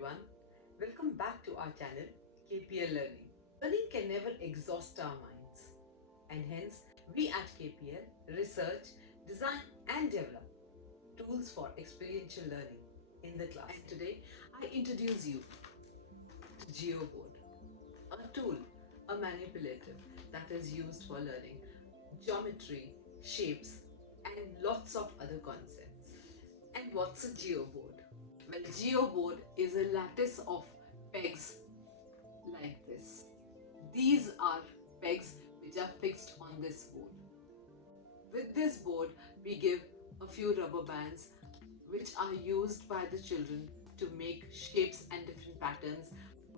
everyone. Welcome back to our channel KPL Learning. Learning can never exhaust our minds, and hence we at KPL research, design and develop tools for experiential learning in the class. And today I introduce you to Geoboard, a tool, a manipulative that is used for learning geometry, shapes and lots of other concepts. And what's a geoboard? Well, geoboard is a lattice of pegs like this. These are pegs which are fixed on this board. With this board, we give a few rubber bands which are used by the children to make shapes and different patterns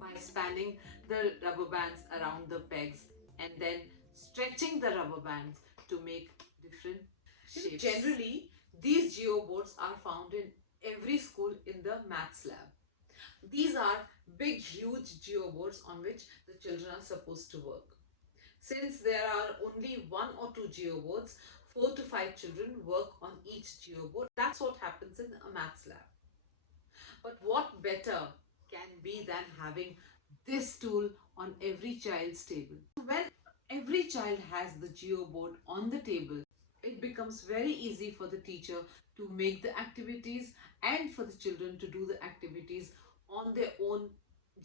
by spanning the rubber bands around the pegs and then stretching the rubber bands to make different shapes. Generally, these geoboards are found in every school in the maths lab. These are big, huge geoboards on which the children are supposed to work. Since there are only 1 or 2 geoboards, 4 to 5 children work on each geoboard. That's what happens in a maths lab. But what better can be than having this tool on every child's table? When every child has the geoboard on the table, it becomes very easy for the teacher to make the activities and for the children to do the activities on their own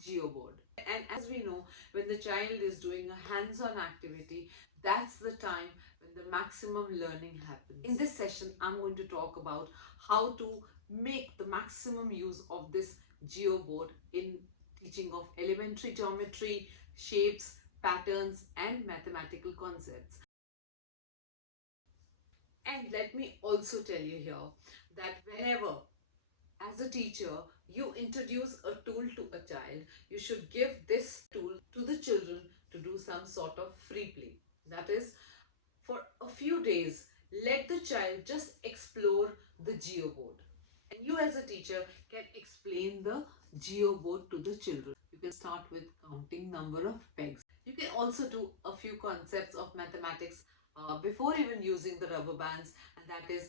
geoboard. And as we know, when the child is doing a hands-on activity, that's the time when the maximum learning happens. In this session, I'm going to talk about how to make the maximum use of this geoboard in teaching of elementary geometry, shapes, patterns and mathematical concepts. And let me also tell you here that whenever, as a teacher, you introduce a tool to a child, you should give this tool to the children to do some sort of free play. That is, for a few days, let the child just explore the geoboard. And you as a teacher can explain the geoboard to the children. You can start with counting number of pegs. You can also do a few concepts of mathematics before even using the rubber bands, and that is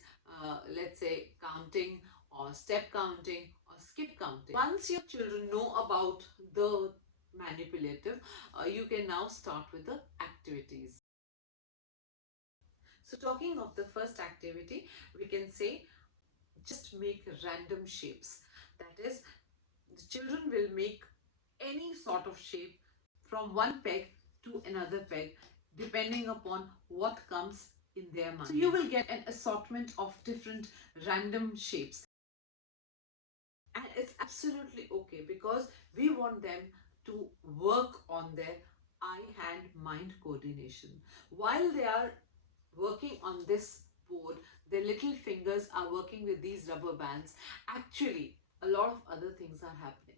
let's say counting or step counting or skip counting. Once your children know about the manipulative, you can now start with the activities. So talking of the first activity, we can say just make random shapes. That is, the children will make any sort of shape from one peg to another peg depending upon what comes in their mind. So you will get an assortment of different random shapes. And it's absolutely okay because we want them to work on their eye-hand-mind coordination. While they are working on this board, their little fingers are working with these rubber bands. Actually, a lot of other things are happening.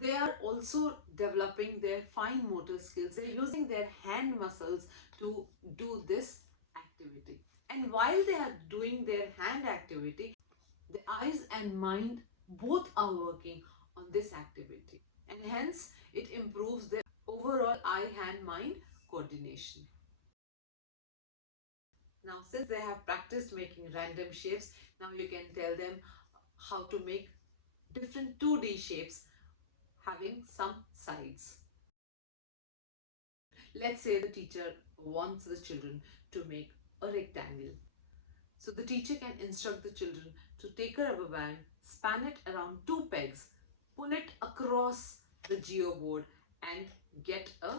They are also developing their fine motor skills. They're using their hand muscles to do this activity. And while they are doing their hand activity, the eyes and mind both are working on this activity. And hence, it improves their overall eye-hand-mind coordination. Now, since they have practiced making random shapes, now you can tell them how to make different 2D shapes having some sides. Let's say the teacher wants the children to make a rectangle. So the teacher can instruct the children to take a rubber band, span it around 2 pegs, pull it across the geoboard and get a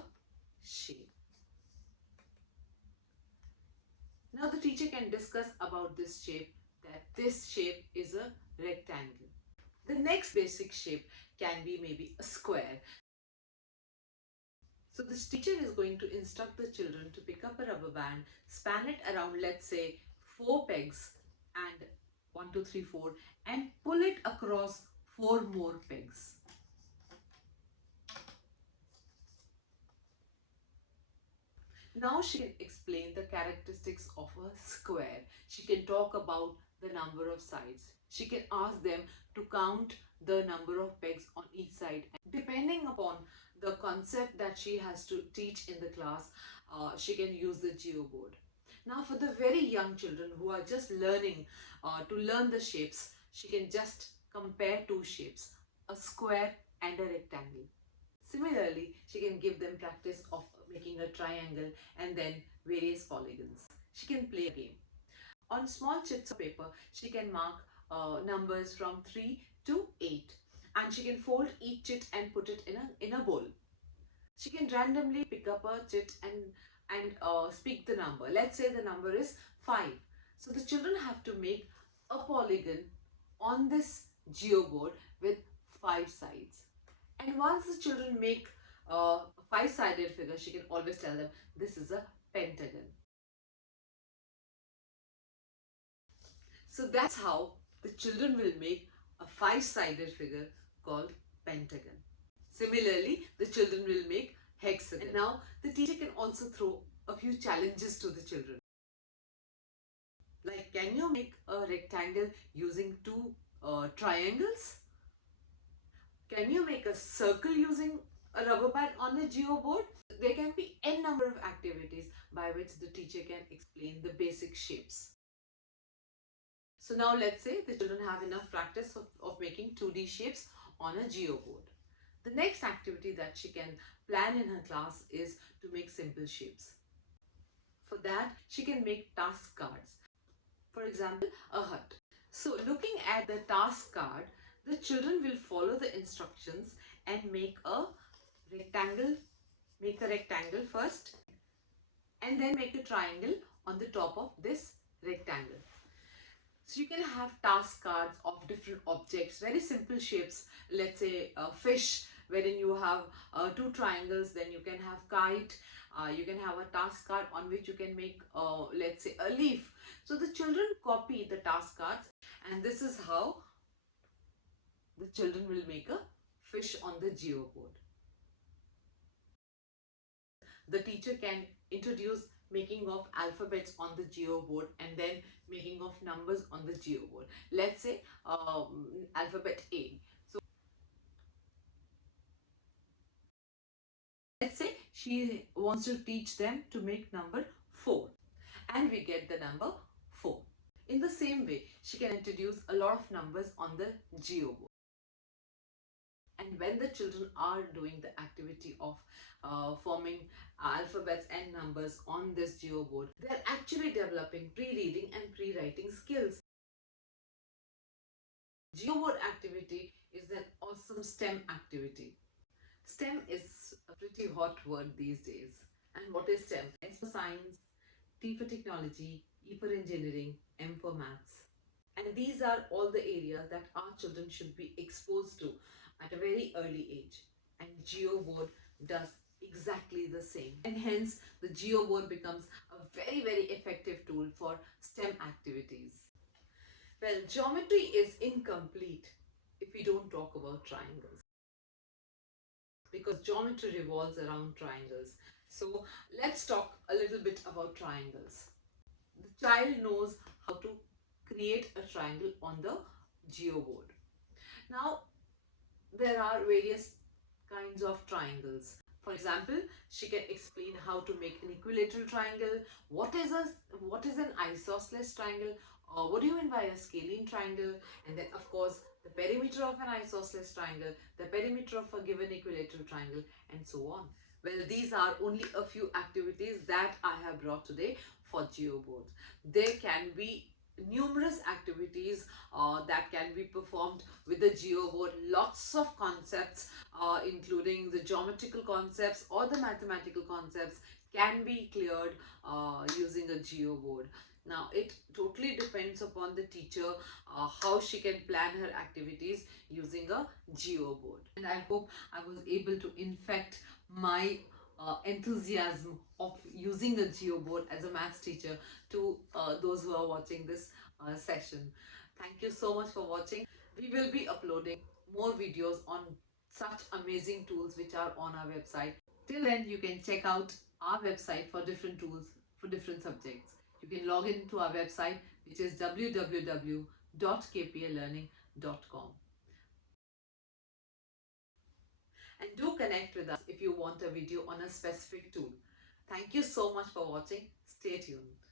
shape. Now the teacher can discuss about this shape, that this shape is a rectangle. The next basic shape can be maybe a square. So this teacher is going to instruct the children to pick up a rubber band, span it around, let's say 4 pegs and 1, 2, 3, 4 and pull it across 4 more pegs. Now she can explain the characteristics of a square. She can talk about the number of sides. She can ask them to count the number of pegs on each side. Depending upon the concept that she has to teach in the class, she can use the geoboard. Now for the very young children who are just learning to learn the shapes, she can just compare 2 shapes. a square and a rectangle. Similarly, she can give them practice of making a triangle and then various polygons. She can play a game. On small chits of paper, she can mark numbers from 3 to 8, and she can fold each chit and put it in a bowl. She can randomly pick up a chit and speak the number. Let's say the number is 5. So the children have to make a polygon on this geoboard with 5 sides. And once the children make a 5-sided figure, she can always tell them this is a pentagon. So that's how the children will make a 5-sided figure called pentagon. Similarly, the children will make hexagon. And now the teacher can also throw a few challenges to the children. Like, can you make a rectangle using 2 triangles? Can you make a circle using a rubber band on a geoboard? There can be n number of activities by which the teacher can explain the basic shapes. So now let's say the children have enough practice of making 2D shapes on a geoboard. The next activity that she can plan in her class is to make simple shapes. For that, she can make task cards. For example, a hut. So looking at the task card, the children will follow the instructions and make a rectangle first, and then make a triangle on the top of this rectangle. So you can have task cards of different objects, very simple shapes. Let's say a fish, wherein you have 2 triangles. Then you can have kite. You can have a task card on which you can make, let's say, a leaf. So the children copy the task cards, and this is how the children will make a fish on the geoboard. The teacher can introduce making of alphabets on the geoboard and then making of numbers on the geoboard. Let's say alphabet A. So let's say she wants to teach them to make number 4, and we get the number 4. In the same way, she can introduce a lot of numbers on the geoboard. And when the children are doing the activity of forming alphabets and numbers on this geoboard, they are actually developing pre-reading and pre-writing skills. Geoboard activity is an awesome STEM activity. STEM is a pretty hot word these days. And what is STEM? S for science, T for technology, E for engineering, M for maths. And these are all the areas that our children should be exposed to at a very early age. And Geoboard does exactly the same. And hence, the Geoboard becomes a very, very effective tool for STEM activities. Well, geometry is incomplete if we don't talk about triangles, because geometry revolves around triangles. So let's talk a little bit about triangles. The child knows how to create a triangle on the geoboard. Now, there are various kinds of triangles. For example, she can explain how to make an equilateral triangle, what is an isosceles triangle, or what do you mean by a scalene triangle, and then of course the perimeter of an isosceles triangle, the perimeter of a given equilateral triangle, and so on. Well, these are only a few activities that I have brought today for Geoboard. There can be numerous activities that can be performed with the Geoboard. Lots of concepts, including the geometrical concepts or the mathematical concepts, can be cleared using a Geoboard. Now, it totally depends upon the teacher how she can plan her activities using a Geoboard. And I hope I was able to infect my enthusiasm of using a Geoboard as a maths teacher to those who are watching this session. Thank you so much for watching. We will be uploading more videos on such amazing tools which are on our website. Till then, you can check out our website for different tools for different subjects. You can log into our website, which is www.kpllearning.com. And do connect with us if you want a video on a specific tool. Thank you so much for watching. Stay tuned.